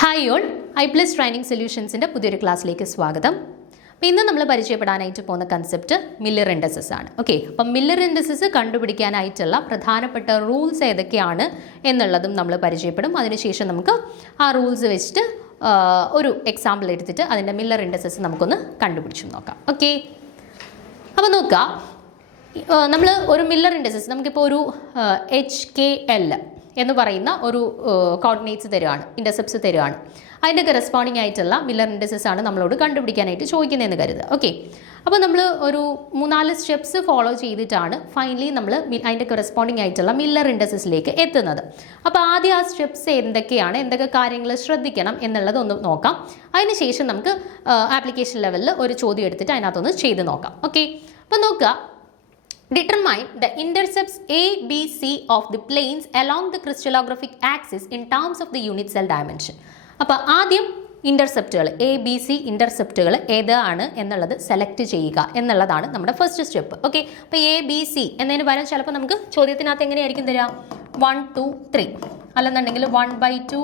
Hi all, I+ training സൊല്യൂഷൻസിൻ്റെ പുതിയൊരു ക്ലാസ്സിലേക്ക് സ്വാഗതം. അപ്പോൾ ഇന്ന് നമ്മൾ പരിചയപ്പെടാനായിട്ട് പോകുന്ന കൺസെപ്റ്റ് മില്ലർ ഇൻഡെക്സസ് ആണ്. ഓക്കെ, അപ്പം മില്ലർ ഇൻഡെക്സസ് കണ്ടുപിടിക്കാനായിട്ടുള്ള പ്രധാനപ്പെട്ട റൂൾസ് ഏതൊക്കെയാണ് എന്നുള്ളതും നമ്മൾ പരിചയപ്പെടും. അതിനുശേഷം നമുക്ക് ആ റൂൾസ് വെച്ചിട്ട് ഒരു എക്സാമ്പിൾ എടുത്തിട്ട് അതിൻ്റെ മില്ലർ ഇൻഡെക്സസ് നമുക്കൊന്ന് കണ്ടുപിടിച്ചു നോക്കാം. ഓക്കെ, അപ്പോൾ നോക്കുക, നമ്മൾ ഒരു മില്ലർ ഇൻഡെക്സസ് നമുക്കിപ്പോൾ ഒരു HKL എന്ന് പറയുന്ന ഒരു കോർഡിനേറ്റ്സ് തരുവാണ്, ഇൻ്റർസെപ്റ്റ്സ് തരുവാണ്. അതിൻ്റെ കറസ്പോണ്ടിങ് ആയിട്ടുള്ള മില്ലർ ഇൻഡെക്സസ് ആണ് നമ്മളോട് കണ്ടുപിടിക്കാനായിട്ട് ചോദിക്കുന്നതെന്ന് കരുതുക. ഓക്കെ, അപ്പോൾ നമ്മൾ ഒരു 3-4 സ്റ്റെപ്സ് ഫോളോ ചെയ്തിട്ടാണ് ഫൈനലി നമ്മൾ അതിൻ്റെ കറസ്പോണ്ടിങ് ആയിട്ടുള്ള മില്ലർ ഇൻഡെക്സസിലേക്ക് എത്തുന്നത്. അപ്പോൾ ആദ്യം ആ സ്റ്റെപ്സ് എന്തൊക്കെയാണ്, എന്തൊക്കെ കാര്യങ്ങൾ ശ്രദ്ധിക്കണം എന്നുള്ളത് ഒന്ന് നോക്കാം. അതിനുശേഷം നമുക്ക് ആപ്ലിക്കേഷൻ ലെവലിൽ ഒരു ചോദ്യം എടുത്തിട്ട് അതിനകത്തൊന്ന് ചെയ്ത് നോക്കാം. ഓക്കെ, അപ്പോൾ നോക്കുക, determine the intercepts A, B, C of the planes along the crystallographic axis in terms of the unit cell dimension. അപ്പോൾ ആദ്യം ഇൻ്റർസെപ്റ്റുകൾ ABC ഇൻ്റർസെപ്റ്റുകൾ ഏതാണ് എന്നുള്ളത് സെലക്ട് ചെയ്യുക എന്നുള്ളതാണ് നമ്മുടെ ഫസ്റ്റ് സ്റ്റെപ്പ്. ഓക്കെ, അപ്പോൾ ABC എന്നതിന് പകരം ചിലപ്പോൾ നമുക്ക് ചോദ്യത്തിനകത്ത് എങ്ങനെയായിരിക്കും തരിക, 1, 2, 3 അല്ലെന്നുണ്ടെങ്കിൽ 1/2,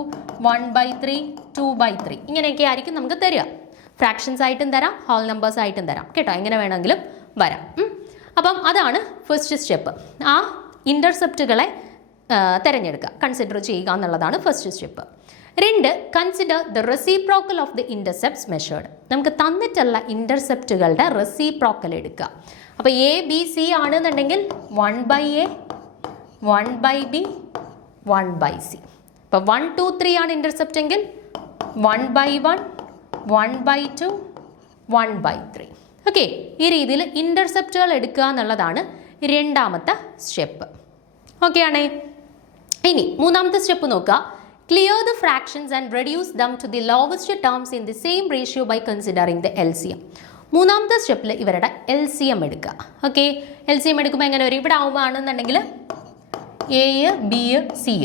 1/3, 2/3 ഇങ്ങനെയൊക്കെ ആയിരിക്കും നമുക്ക് തരിക. ഫ്രാക്ഷൻസ് ആയിട്ടും തരാം, ഹോൾ നമ്പേഴ്സ് ആയിട്ടും തരാം കേട്ടോ, എങ്ങനെ വേണമെങ്കിലും വരാം. അപ്പം അതാണ് ഫസ്റ്റ് സ്റ്റെപ്പ്, ആ ഇൻ്റർസെപ്റ്റുകളെ തിരഞ്ഞെടുക്കുക, കൺസിഡർ ചെയ്യുക എന്നുള്ളതാണ് first step. 2, consider the reciprocal of the intercepts measured. നമുക്ക് തന്നിട്ടുള്ള ഇൻ്റർസെപ്റ്റുകളുടെ റെസിപ്രോക്കൽ എടുക്കുക. അപ്പോൾ ABC ആണെന്നുണ്ടെങ്കിൽ 1/A, 1/B, 1/C. ഇപ്പോൾ 1, 2, 3 ആണ് ഇൻ്റർസെപ്റ്റ് എങ്കിൽ 1/1, 1/2, 1/3. ഓക്കെ, ഈ രീതിയിൽ ഇൻ്റർസെപ്റ്റുകൾ എടുക്കുക എന്നുള്ളതാണ് രണ്ടാമത്തെ സ്റ്റെപ്പ്. ഓക്കെ ആണേ. ഇനി മൂന്നാമത്തെ സ്റ്റെപ്പ് നോക്കുക, clear the fractions and reduce them to the lowest terms in the same ratio by considering the LCM. മൂന്നാമത്തെ സ്റ്റെപ്പിൽ ഇവരുടെ LCM എടുക്കുക. ഓക്കെ, LCM എടുക്കുമ്പോൾ എങ്ങനെ വരും, ഇവിടെ ആവുകയാണെന്നുണ്ടെങ്കിൽ A, B, C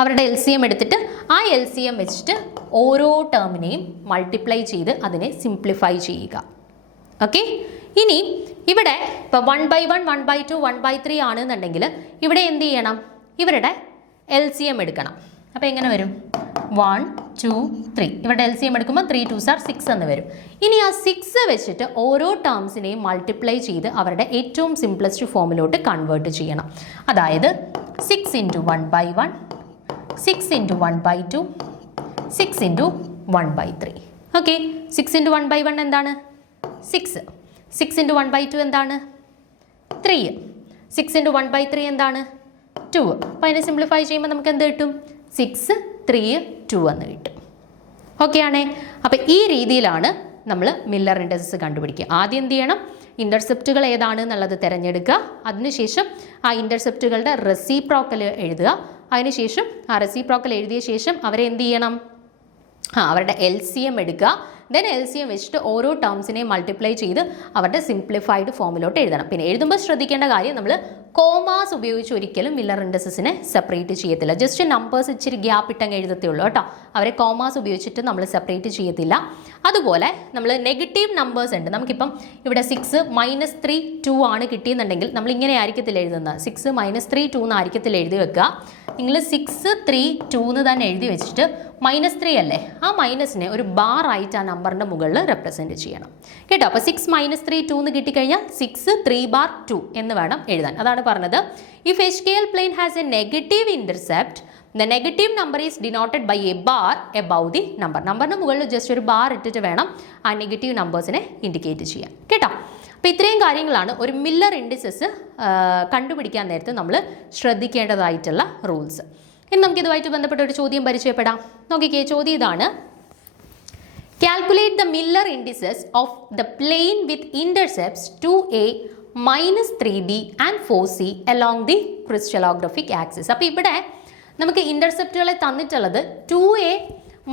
അവരുടെ LCM എടുത്തിട്ട് ആ LCM വെച്ചിട്ട് ഓരോ ടേമിനെയും മൾട്ടിപ്ലൈ ചെയ്ത് അതിനെ സിംപ്ലിഫൈ ചെയ്യുക. ഓക്കെ, ഇനി ഇവിടെ ഇപ്പോൾ 1/1, 1/2, 1/3 ആണെന്നുണ്ടെങ്കിൽ ഇവിടെ എന്ത് ചെയ്യണം, ഇവരുടെ LCM എടുക്കണം. അപ്പോൾ എങ്ങനെ വരും, 1, 2, 3 ഇവരുടെ LCM എടുക്കുമ്പോൾ 3 2s are 6 എന്ന് വരും. ഇനി ആ 6 വെച്ചിട്ട് ഓരോ ടേംസിനെയും മൾട്ടിപ്ലൈ ചെയ്ത് അവരുടെ ഏറ്റവും സിംപ്ലസ്റ്റ് ഫോമിലോട്ട് കൺവേർട്ട് ചെയ്യണം. അതായത് 6 × 1/1, 6 × 1/2, 6 × 1/3. ഓക്കെ, 6 × 1/1 എന്താണ്, 6. 6 × 1/2 എന്താണ്, 3. 6 × 1/3 എന്താണ്, 2. അപ്പോൾ അതിനെ സിംപ്ലിഫൈ ചെയ്യുമ്പോൾ നമുക്ക് എന്ത് കിട്ടും, 6, 3, 2 എന്ന് കിട്ടും. ഓക്കെ ആണേ. അപ്പോൾ ഈ രീതിയിലാണ് നമ്മൾ മില്ലർ ഇൻഡെക്സസ് കണ്ടുപിടിക്കുക. ആദ്യം എന്ത് ചെയ്യണം, ഇൻ്റർസെപ്റ്റുകൾ ഏതാണ് എന്നുള്ളത് തിരഞ്ഞെടുക്കുക. അതിനുശേഷം ആ ഇൻ്റർസെപ്റ്റുകളുടെ റെസിപ്രോക്കൽ എഴുതുക. അതിനുശേഷം ആ റെസിപ്രോക്കൽ എഴുതിയ ശേഷം അവരെ എന്ത് ചെയ്യണം, അവരുടെ LCM എടുക്കുക. ദെൻ LCM വെച്ചിട്ട് ഓരോ ടേംസിനെയും മൾട്ടിപ്ലൈ ചെയ്ത് അവരുടെ സിംപ്ലിഫൈഡ് ഫോമിലോട്ട് എഴുതണം. പിന്നെ എഴുതുമ്പോൾ ശ്രദ്ധിക്കേണ്ട കാര്യം, നമ്മൾ കോമാസ് ഉപയോഗിച്ച് ഒരിക്കലും മില്ലർ ഇൻഡെക്സസിനെ സെപ്പറേറ്റ് ചെയ്യത്തില്ല. ജസ്റ്റ് നമ്പേഴ്സ് ഇച്ചിരി ഗ്യാപ്പ് ഇട്ടങ്ങ് എഴുതത്തേ ഉള്ളൂ കേട്ടോ, അവരെ കോമാസ് ഉപയോഗിച്ചിട്ട് നമ്മൾ സെപ്പറേറ്റ് ചെയ്യത്തില്ല. അതുപോലെ നമ്മൾ നെഗറ്റീവ് നമ്പേഴ്സ് ഉണ്ട്, നമുക്കിപ്പം ഇവിടെ 6 -3 2 ആണ് കിട്ടിയെന്നുണ്ടെങ്കിൽ നമ്മൾ ഇങ്ങനെ ആയിരിക്കത്തില്ല എഴുതുന്നത്, 6 -3 2 എന്നായിരിക്കത്തില്ല എഴുതി വെക്കുക. നിങ്ങൾ 6 3 2 എന്ന് തന്നെ എഴുതി വെച്ചിട്ട് -3 അല്ലേ, ആ മൈനസിനെ ഒരു ബാർ ആയിട്ട് ആ നമ്പറിൻ്റെ മുകളിൽ റെപ്രസെൻറ്റ് ചെയ്യണം കേട്ടോ. അപ്പോൾ 6 -3 2 എന്ന് കിട്ടിക്കഴിഞ്ഞാൽ 6 3 bar 2 എന്ന് വേണം എഴുതാൻ. അതാണ് പറഞ്ഞത്, if HKL plane has a negative intercept, the negative number is denoted by a bar above the number. നമ്പറിന് മുകളിൽ ജസ്റ്റ് ഒരു ബാർ ഇട്ടിട്ട് വേണം ആ നെഗറ്റീവ് നമ്പേഴ്സിനെ ഇൻഡിക്കേറ്റ് ചെയ്യാൻ കേട്ടോ. അപ്പോൾ ഇത്രയും കാര്യങ്ങളാണ് ഒരു മില്ലർ ഇൻഡെക്സസ് കണ്ടുപിടിക്കാൻ നേരത്ത് നമ്മൾ ശ്രദ്ധിക്കേണ്ടതായിട്ടുള്ള റൂൾസ്. ഇനി നമുക്ക് ഇതുമായിട്ട് ബന്ധപ്പെട്ട ഒരു ചോദ്യം പരിചയപ്പെടാം. നോക്കിക്കേ, ചോദ്യം ഇതാണ്, calculate the Miller indices of the plane with intercepts 2A, -3B and 4C along the crystallographic axis. അപ്പോൾ ഇവിടെ നമുക്ക് ഇൻ്റർസെപ്റ്റുകളെ തന്നിട്ടുള്ളത് 2A,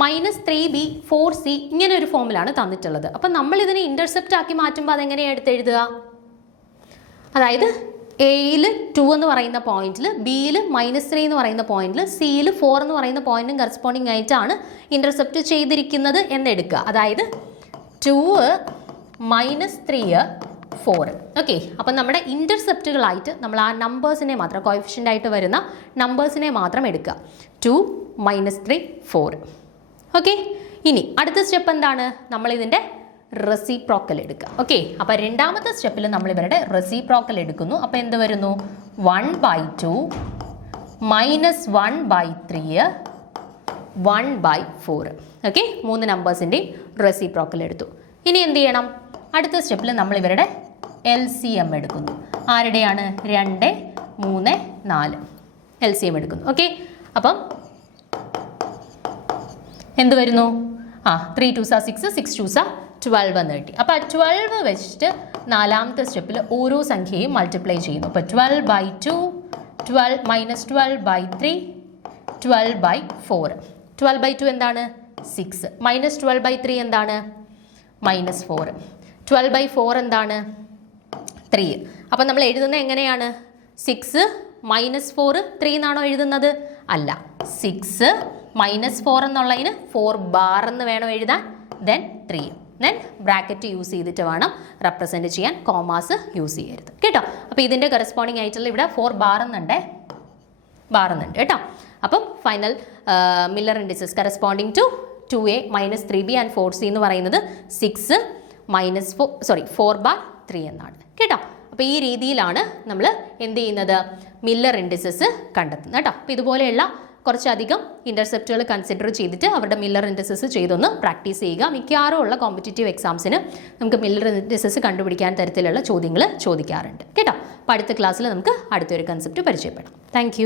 -3B, 4C ഇങ്ങനെ ഒരു ഫോമിലാണ് തന്നിട്ടുള്ളത്. അപ്പം നമ്മൾ ഇതിനെ ഇൻ്റർസെപ്റ്റ് ആക്കി മാറ്റുമ്പോൾ അതെങ്ങനെയാണ് എടുത്തെഴുതുക, അതായത് എയിൽ 2 എന്ന് പറയുന്ന പോയിന്റിൽ, ബിയിൽ -3 എന്ന് പറയുന്ന പോയിന്റിൽ, സിയിൽ 4 എന്ന് പറയുന്ന പോയിന്റും കറസ്പോണ്ടിങ് ആയിട്ടാണ് ഇൻ്റർസെപ്റ്റ് ചെയ്തിരിക്കുന്നത് എന്നെടുക്കുക. അതായത് 2, -3, 4. ഓക്കെ, അപ്പം നമ്മുടെ ഇൻ്റർസെപ്റ്റുകളായിട്ട് നമ്മൾ ആ നമ്പേഴ്സിനെ മാത്രം, കോഎഫിഷ്യൻ്റ് ആയിട്ട് വരുന്ന നമ്പേഴ്സിനെ മാത്രം എടുക്കുക. 2, -3 4. ഓക്കെ, ഇനി അടുത്ത സ്റ്റെപ്പ് എന്താണ്? നമ്മൾ ഇതിൻ്റെ റെസിപ്രോക്കൽ എടുക്കുക. ഓക്കെ, അപ്പോൾ രണ്ടാമത്തെ സ്റ്റെപ്പിൽ നമ്മൾ ഇവരുടെ റെസിപ്രോക്കൽ എടുക്കുന്നു. അപ്പോൾ എന്ത് വരുന്നു? 1/2 -1/3 1/4. ഓക്കെ, 3 നമ്പേഴ്സിൻ്റെയും റെസിപ്രോക്കൽ എടുത്തു. ഇനി എന്ത് ചെയ്യണം? അടുത്ത സ്റ്റെപ്പിൽ നമ്മൾ ഇവരുടെ LCM എടുക്കുന്നു. ആരുടെയാണ്? 2 3 4 LCM എടുക്കുന്നു. ഓക്കെ, അപ്പം എന്ത് വരുന്നു? 3 2s 6 6 2s 12 എന്ന് കിട്ടി. അപ്പോൾ 12 വെച്ചിട്ട് നാലാമത്തെ സ്റ്റെപ്പിൽ ഓരോ സംഖ്യയും മൾട്ടിപ്ലൈ ചെയ്യുന്നു. അപ്പോൾ 12/2 12 -12/3 12/4. 12/2 എന്താണ്? 6. -12/3 എന്താണ്? -4. 12/4 എന്താണ്? 3. അപ്പം നമ്മൾ എഴുതുന്നത് എങ്ങനെയാണ്? 6 -4 3 എന്നാണോ എഴുതുന്നത്? അല്ല, 6 -4 എന്നുള്ളതിന് 4 ബാർ എന്ന് വേണം എഴുതാൻ, ദെൻ 3, ദെൻ ബ്രാക്കറ്റ് യൂസ് ചെയ്തിട്ട് വേണം റെപ്രസെൻറ്റ് ചെയ്യാൻ, കോമാസ് യൂസ് ചെയ്യരുത് കേട്ടോ. അപ്പോൾ ഇതിൻ്റെ കറസ്പോണ്ടിങ് ആയിട്ടുള്ള ഇവിടെ 4 ബാർ എന്നുണ്ട് കേട്ടോ. അപ്പം final Miller indices corresponding to 2a -3b and 4c എന്ന് പറയുന്നത് 6 4/3 എന്നാണ് കേട്ടോ. അപ്പോൾ ഈ രീതിയിലാണ് നമ്മൾ എന്ത് ചെയ്യുന്നത്? മില്ലർ ഇൻഡിസസ് കണ്ടെത്തുന്നത് കേട്ടോ. അപ്പോൾ ഇതുപോലെയുള്ള കുറച്ചധികം ഇൻ്റർസെപ്റ്റുകൾ കൺസിഡർ ചെയ്തിട്ട് അവരുടെ മില്ലർ ഇൻഡിസസ് ചെയ്തൊന്ന് പ്രാക്ടീസ് ചെയ്യുക. മിക്കവാറും ഉള്ള കോമ്പറ്റേറ്റീവ് എക്സാംസിന് നമുക്ക് മില്ലർ ഇൻഡിസസ് കണ്ടുപിടിക്കാൻ തരത്തിലുള്ള ചോദ്യങ്ങൾ ചോദിക്കാറുണ്ട് കേട്ടോ. അപ്പോൾ അടുത്ത ക്ലാസ്സിൽ നമുക്ക് അടുത്തൊരു കൺസെപ്റ്റ് പരിചയപ്പെടാം. താങ്ക്